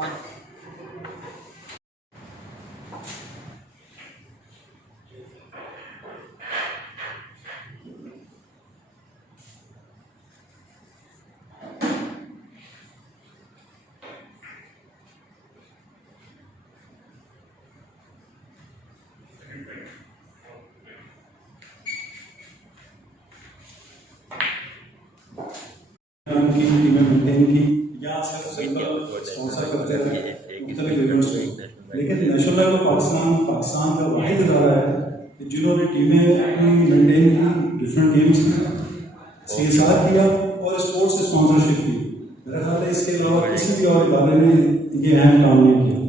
One. की टीमें मेंटेन की या सिर्फ सिंपल स्पॉन्सर करते थे मुख्तलिफ इवेंट्स को, लेकिन नेशनल लेवल पाकिस्तान का वाहिद इदारा है जिन्होंने टीमें अपनी मेंटेन की, डिफरेंट गेम्स की CSR किया और स्पोर्ट्स स्पॉन्सरशिप की। मेरा ख्याल है इसके अलावा किसी भी और इदारे ने ये अहम काम नहीं किया।